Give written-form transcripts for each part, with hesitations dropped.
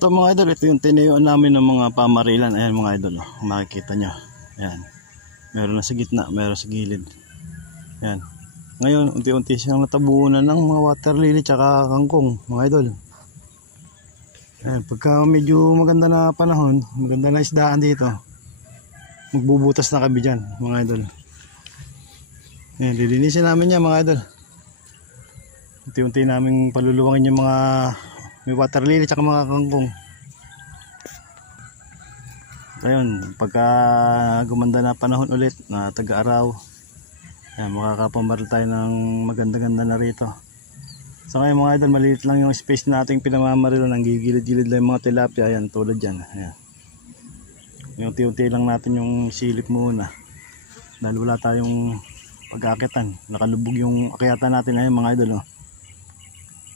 Ito mga idol, ito yung tinayuan namin ng mga pamarilan. Ayan mga idol, oh, makikita nyo. Ayan. Meron na sa gitna, meron sa gilid. Ayan. Ngayon, unti-unti siyang natabunan ng mga water lily tsaka kangkong mga idol. Ayan, pagka medyo maganda na panahon, maganda na isdaan dito, magbubutas na kami dyan mga idol. Ayan, lilinisin namin yan mga idol. Unti-unti namin paluluwangin yung mga may water lily tsaka mga kangkong. Ayun, pagka gumanda na panahon ulit na tag-araw, ayan, makakapamaril tayo ng maganda-ganda na rito. So ngayon mga idol, maliit lang yung space nating pinamamaril, nang gigilid-gilid lang yung mga tilapia. Ayan, tulad dyan. Ayan. Unti-unti lang natin yung silip muna dahil wala tayong pag-aakitan. Nakalubog yung akyatan natin. Ayan mga idol, oh.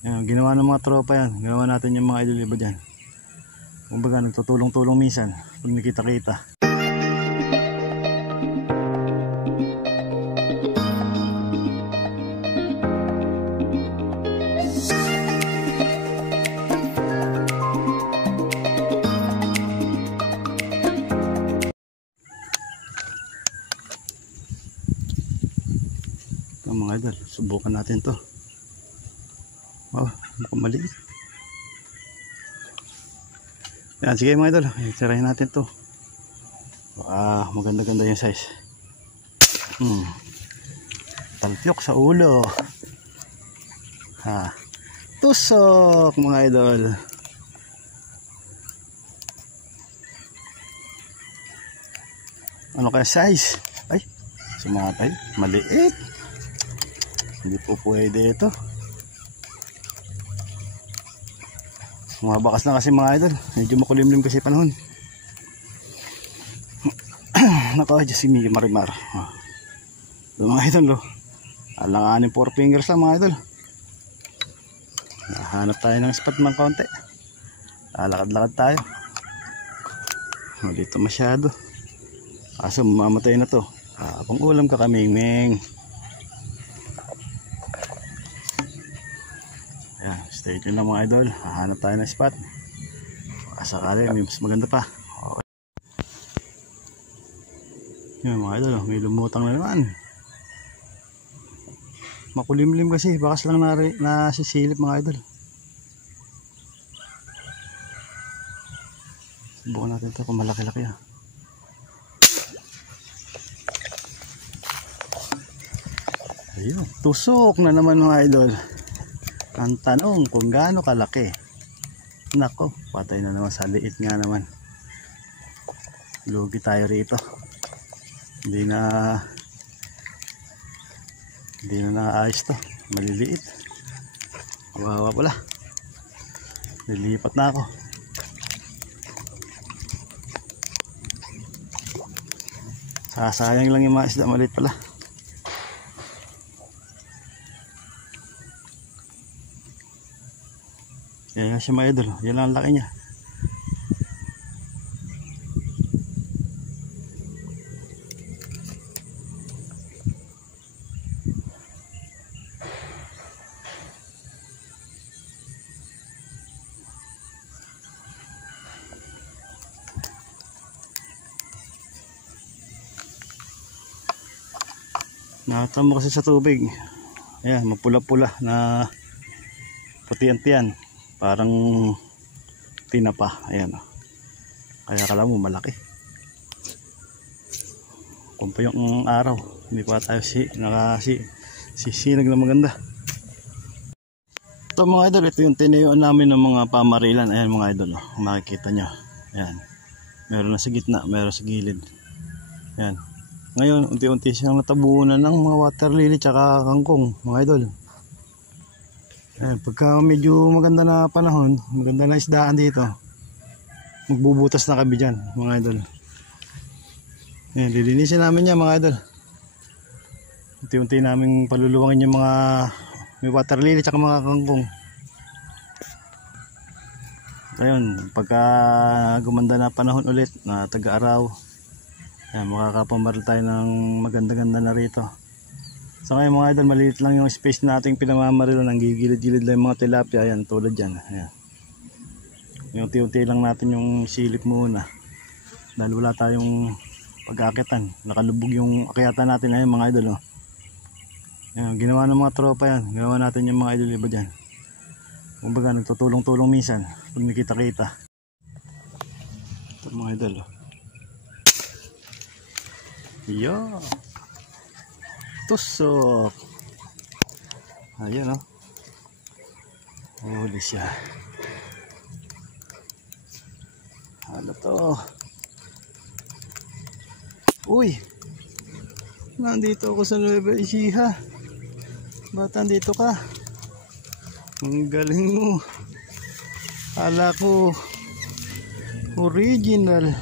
Ayan, ginawa ng mga tropa yan. Ginawa natin yung mga idol iba dyan. Kumbaga nagtutulong-tulong minsan pag nakita-kita. Ito mga idol, subukan natin to. Oh, mukhang maliit. Yan, sige mga idol, tirahin natin to. Maganda-ganda yung size. Talpyok sa ulo. Tusok mga idol. Ano kaya size? Ay, sumatay, maliit. Hindi po pwede ito. Mga bakas na kasi mga idol, medyo makulimlim kasi panahon. Naka-adjust si Miki Marimar. Ito mga idol, alanganin 4 fingers lang mga idol. Nahanap tayo ng spot ng konti. Lalakad-lakad tayo. Dito masyado. Kaso mamamatay na to. Pang ulam ka kaming-ming. Ayan, stay tuned lang mga idol. Hahanap tayo ng spot. Sakali may mas maganda pa. Okay. Yan mga idol, may lumutang na naman. Makulimlim kasi, bakas lang nasisilip mga idol. Subukan natin ito kung malaki-laki. Ayun, tusok na naman mga idol. Ang tanong kung gaano kalaki. Nako, patay na naman sa liit nga naman. Lugi tayo rito. Hindi na naayos to. Maliliit. Kawawa pala. Lilipat na ako. Sasayang lang yung mga isda, maliit pala. Yan siya mga idol, yan lang ang laki niya. Nakatamo kasi sa tubig. Ayan, mapula-pula na puti-antian. Parang tinapa. Ayan. Kaya kala mo malaki. Kung pa yung araw, hindi pa tayo sisinag na maganda. Ito mga idol, ito yung tinayuan namin ng mga pamarilan. Ayan mga idol, oh, makikita nyo. Ayan. Meron na sa gitna, meron sa gilid. Ayan. Ngayon, unti-unti siyang natabunan ng mga water lily tsaka kangkong mga idol. Ayan, pagka medyo maganda na panahon, maganda na isdaan dito, magbubutas na kami dyan mga idol. Ayan, lilinisin namin yan mga idol. Unti-unti namin paluluwangin yung mga may water lily tsaka mga kangkong. Ayun, pagka gumanda na panahon ulit na tag-araw, ayan, makakapamaril tayo ng maganda-ganda na rito. So ngayon mga idol, maliit lang yung space nating pinamamaril, nang gigilid-gilid lang yung mga tilapia. Ayan, tulad dyan. Ayan. unti-unti lang natin yung silip muna dahil wala tayong pag-aakitan. Nakalubog yung akyatan natin ngayon mga idol, oh. Yan, ginawa ng mga tropa yan, ginawa natin yung mga idol iba dyan. Kumbaga nagtutulong-tulong minsan pag nakita-kita. Ito mga idol, oh. Yo, tusok. Ayan, oh. Huli siya. Ano to? Uy, nandito ako sa Nueva Ecija. Ba't nandito ka? Ang galing mo. Kala ko original.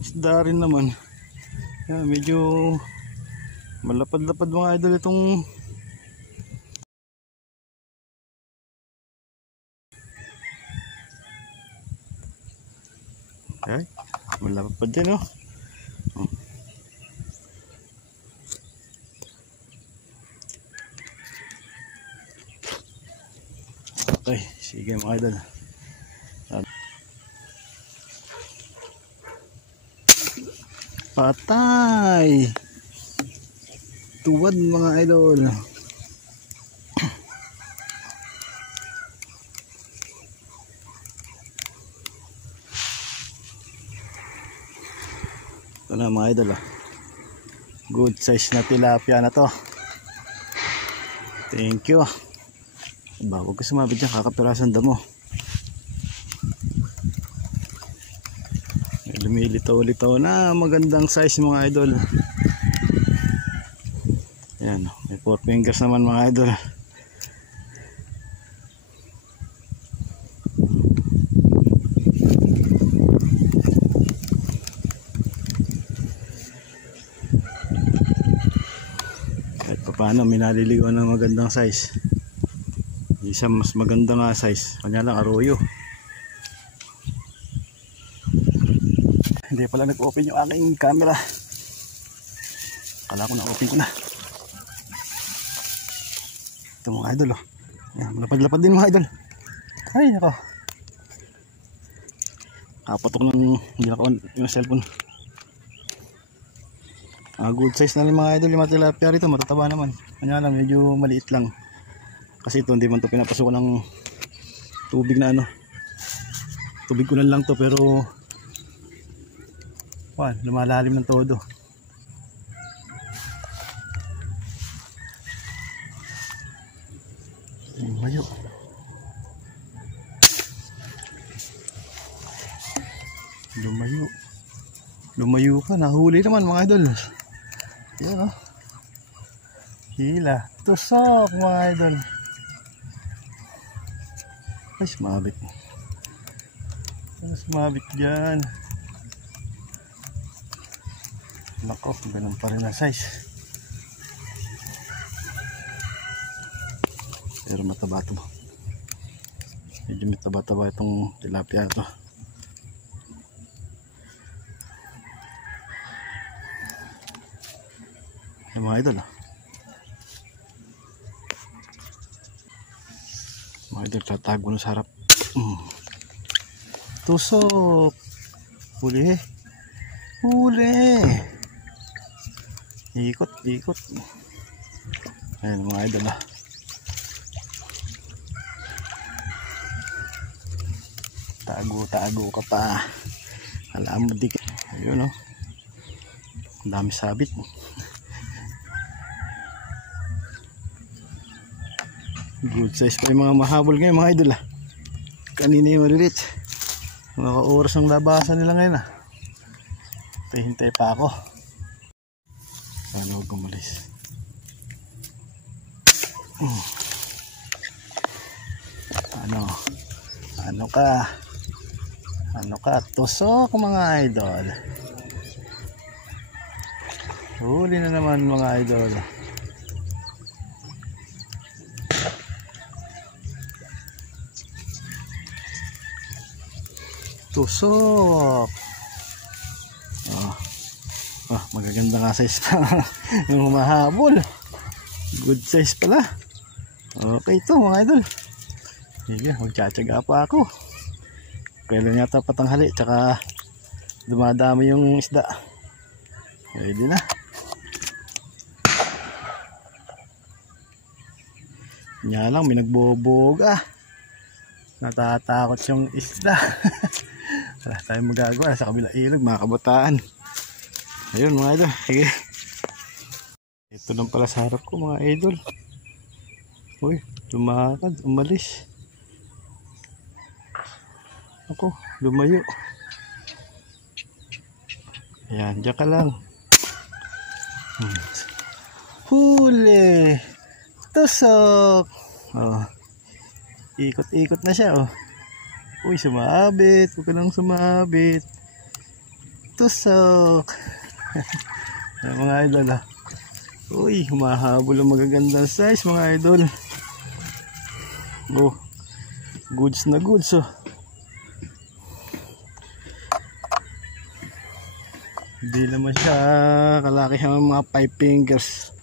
Isda rin naman. Yan, medyo malapad-lapad mga idol itong ay, malapad din, oh. Okay, sige mga idol. Patay. Tuwad mga idol. Ito na mga idol, oh. Good size na tilapia na to. Thank you. Aba, huwag ka sumabit dyan, kakapirasan damo. Lumilitaw-litaw na magandang size mga idol. Ayan, may 4 fingers naman mga idol. Kahit pa paano may naliligaw ng magandang size. Isa mas maganda nga size, kanya lang arroyo. Hindi pala nag-open yung aking camera. Kala ko na-open ko na. Ito mga idol, oh. Yan, malapad-lapad din mga idol. Ay nako, kapatok ng hindi naka yung cellphone. Good size na rin mga idol yung mga tilapia rito. Matataba naman, kanya lang medyo maliit lang. Kasi ito hindi man ito pinapasukan ng tubig na ano. Tubig kunan lang to pero lumalalim ng todo. Lumayo. Lumayo. Lumayo ka. Nahuli naman mga idol. Yan, oh. Hila. Tusok mga idol. Ay, sumabit. Sumabit dyan. Nako, ganun pa rin ang size. Pero mataba ito. Medyo mataba-taba itong tilapia ito. Yung mga idol, mga idol, tatago na sa harap. Tusok. Huli. Huli. Ikot, ikot. Ayan mga idol, tago ka pa. Alam mo dik. Ayun, oh. Ang dami sabit. Good size pa yung mga mahabol ngayon mga idol, kanina yung malilit. Mga oras ng labasan nila ngayon, hintay pa ako. Sana huwag gumalis. Ano ka? Tusok mga idol. Huli na naman mga idol. Tusok. Magaganda nga size pa. Yung mahabol. Good size pala. Okay ito mga idol. Sige, magtsatsaga pa ako. Kailan yata patanghali, tsaka dumadami yung isda. Pwede na. Nya lang, may nagboboga. Natatakot yung isda. Wala tayong magagawa sa kabila ilog, mga kabataan. Ayun mga idol, sige. Ito lang pala sa harap ko mga idol. Uy, lumakad, umalis. Ako, lumayo. Ayan, diyan ka lang. Huli! Tusok! Oh. Ikot-ikot na siya, oh. Uy, sumabit. Huwag ka nang sumabit. Tusok! Ayan, mga idol, ah. Uy, humahabol ang magagandang size, mga idol. Oh, goods na goods, oh. Hindi naman siya kalaki ang mga 5 fingers.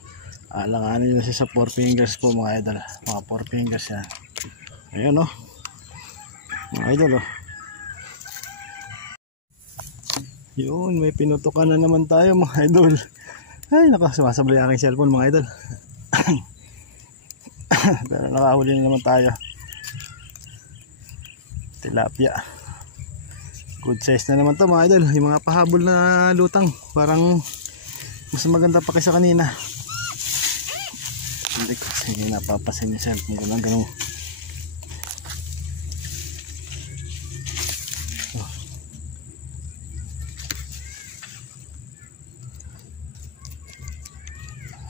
Alanganin na siya sa 4 fingers po mga idol. Mga 4 fingers yan. Ayan o. Mga idol o. Yun, may pinutukan na naman tayo mga idol. Ay naka, sumasablay aking cellphone mga idol. Pero nakahuli na naman tayo. Tilapia. Good size na naman to mga idol. Yung mga pahabol na lutang, parang mas maganda pa kaysa kanina. Hindi kasi napapasin yung cellphone ko lang ganun.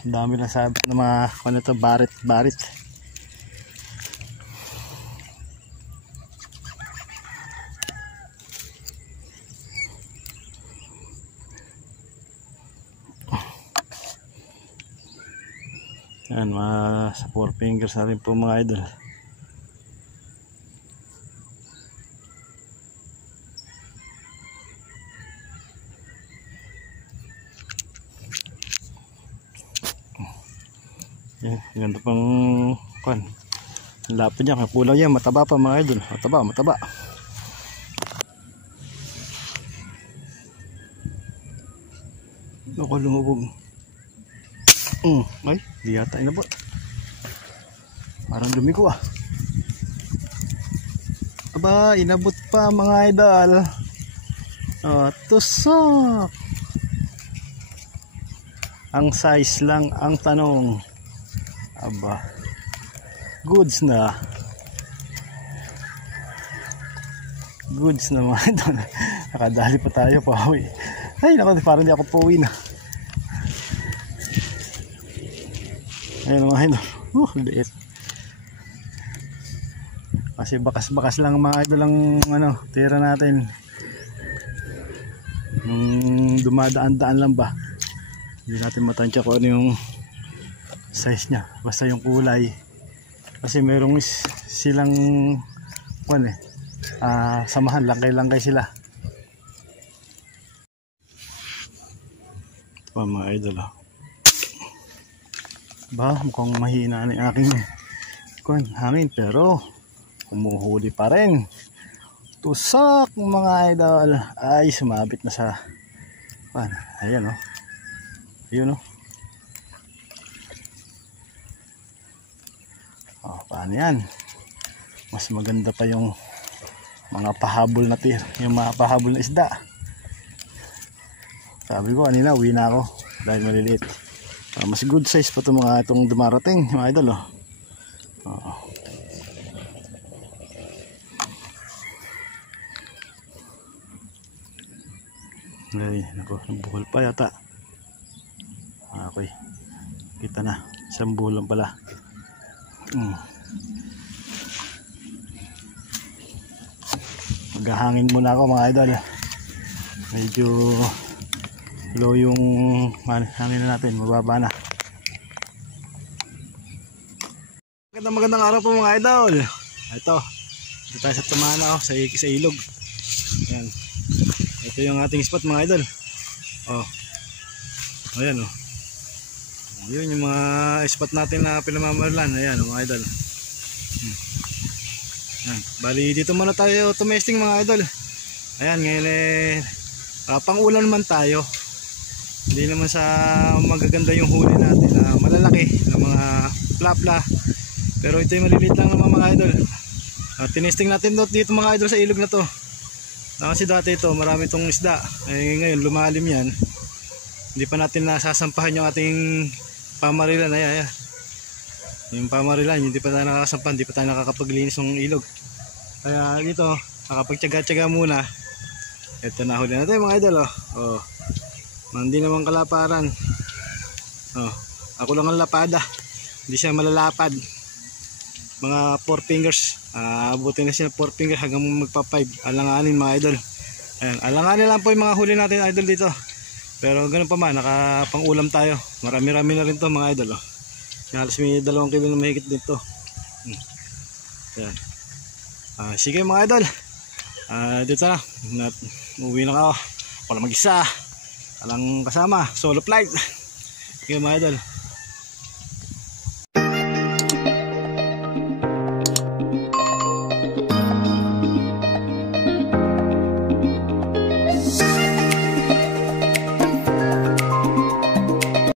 Ang dami lang sabit na mga ano to, barit. Yan, mga sa 4 fingers na rin po mga idol. Yan, ganda pang kan. Lapit niya, kulang yan, mataba pa mga idol. Mataba. Ako lumubog. Ay, di yata inabot. Parang dumi ko ah. Aba, inabot pa mga idol. Oh, tusok. Ang size lang ang tanong. Aba, goods na. Goods na mga idol. Nakadali pa tayo pa uwi. Ay, naku, parang di ako pauwi na. Ayun mga idol. Liit. Kasi bakas-bakas lang mga idol ang ano, tira natin. Nung dumadaan-daan lang ba. Hindi natin matansya kung ano yung size niya. Basta yung kulay. Kasi merong silang samahan, langkay-langkay sila. Ito pa mga idol oh. Ba, mukhang mahina na yung aking hangin pero humuhuli pa rin. Tusak mga idol. Ay, sumabit na sa ayan o. Ayun o. Paano yan? Mas maganda pa yung mga pahabol na yung mga pahabol na isda. Sabi ko kanina uwi na ako dahil maliliit. Mas good size pa itong mga itong dumarating mga idol oh. Ay, nako, nabuhol pa yata. Okay, kita na, isang buhol lang pala. Maghahangin muna ako mga idol. Medyo low yung hangin na natin, mababa na. Magandang araw po mga idol. Ito tayo sa Tumana sa ilog. Ayan. Ito yung ating spot mga idol. Ayan oh. Yun yung mga spot natin na pinamamalan. Ayan mga idol. Yan. Bali dito muna tayo tumesting mga idol. Ayan, ngayon pang ulan naman tayo. Hindi naman sa magaganda yung huli natin na malalaki na mga plapla. Pero ito yung maliliit lang naman mga idol. Tinesting natin dito mga idol sa ilog na to. Kasi dati ito marami itong isda. Ngayon lumalim yan. Hindi pa natin nasasampahan yung ating pamarilan. Ayan. Yung pamarilan hindi pa tayo nakakasampahan. Hindi pa tayo nakakapaglinis ng ilog. Kaya dito nakapagtyaga-tyaga muna. Ito na huli natin mga idol. Hindi naman kalaparan. Ako lang ang lapada. Hindi siya malalapad. Mga 4 fingers. Abutin na siya 4 fingers hanggang magpa 5. Alanganin mga idol. Ayan, alanganin lang po yung mga huli natin idol dito. Pero ganun pa man, nakapang-ulam tayo. Marami-rami na rin to mga idol. Halos may 2 kilo na mahigit dito. Ayan. Sige mga idol. Dito na. Uwi na ako. Wala mag-isa. Walang kasama. Solo flight. Sige mga idol.